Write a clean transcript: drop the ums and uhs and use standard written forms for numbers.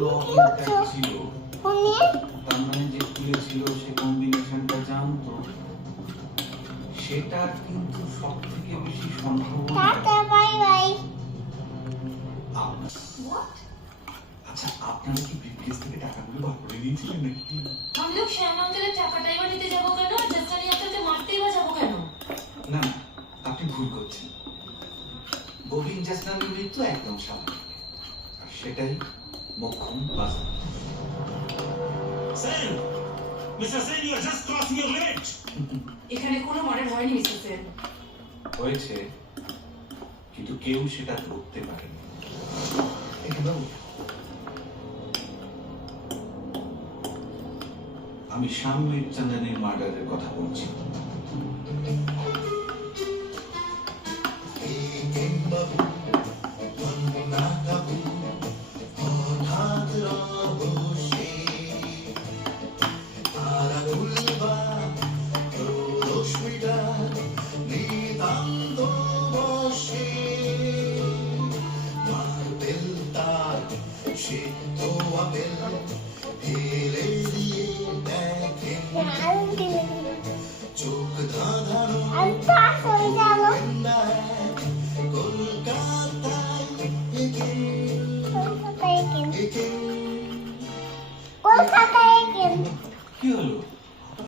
লগইনটা ছিল তার মানে যে খুলেছিল সে কম্বিনেশনটা জানতো, সেটা কিন্তু সবথেকে বেশি সম্ভাবনা। Tata bye bye. আচ্ছা, আপনারা কি ব্রিফকেস থেকে টাকাগুলো বার করে নিয়েছিলেন নাকি? हम लोग श्याम अंकलेর টাকাটাই বা নিতে যাবো কেন? জাস্টানি আঙ্কেলকে মারতেই বা যাবো কেন? না, আপনি ভুল করছেন। গোবিন্দ জাসনানির মৃত্যু একদম স্বাভাবিক, আর সেটাই মোক্ষম বাস্তব। Sen! Mr. Sen, you are just crossing your limit! এখানে কোনো মার্ডার হয়নি মিস্টার সেন। হয়েছে, কিন্তু কেউ সেটা ধরতে পারেনি। একে বাবু, আমি শ্যাম মির্জানের মার্ডারের কথা বলছি।